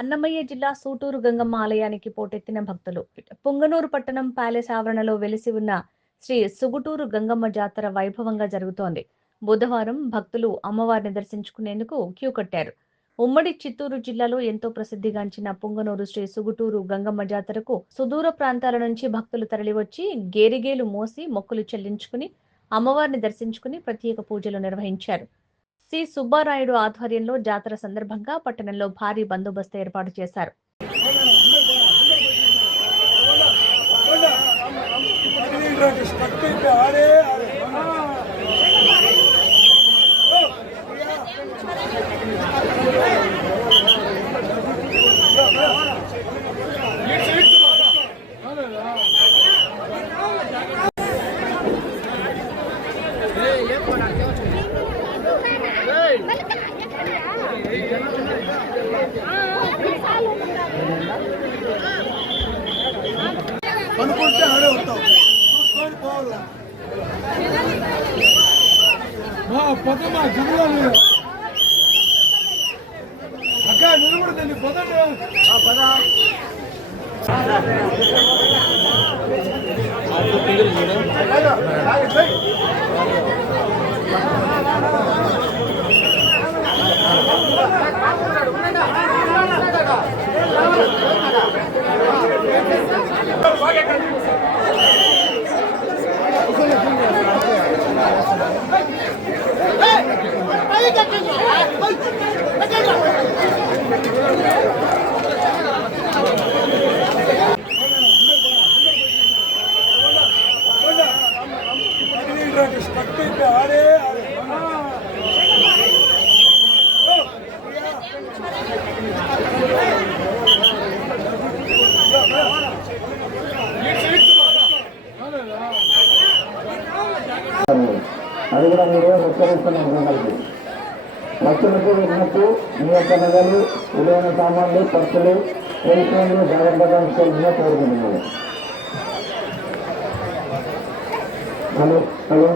అన్నమయ్య జిల్లా సూటూరు గంగమ్మ ఆలయానికి పోటెత్తిన భక్తులు. పుంగనూరు పట్టణం ప్యాలెస్ ఆవరణలో వెలిసి ఉన్న శ్రీ సుగుటూరు గంగమ్మ జాతర వైభవంగా జరుగుతోంది. బుధవారం భక్తులు అమ్మవారిని దర్శించుకునేందుకు క్యూ కట్టారు. ఉమ్మడి చిత్తూరు జిల్లాలో ఎంతో ప్రసిద్ధిగాంచిన పుంగనూరు శ్రీ సుగుటూరు గంగమ్మ జాతరకు సుదూర ప్రాంతాల నుంచి భక్తులు తరలివచ్చి గేరిగేలు మోసి మొక్కులు చెల్లించుకుని అమ్మవారిని దర్శించుకుని ప్రత్యేక పూజలు నిర్వహించారు. సి సుబ్బారాయుడు ఆధ్వర్యంలో జాతర సందర్భంగా పట్టణంలో భారీ బందోబస్తు ఏర్పాటు చేశారు. అనుకుంటే ఆడే వస్తాం చూసుకొని పోవాలి పొద్దుమా జిల్లాలు అక్క నిలబడుతుంది పొద్దు ఆడే అది కూడా మీరు హెచ్చరిస్తున్నాం. కలిపి భక్తులకు విన్నట్టు మీ యొక్క నగలు విలువైన సామాన్లు ఖర్చులు తెలుసుకుని జాగ్రత్తగా ఉంచుకోవాలని కోరుకుంటున్నారు. Hello hello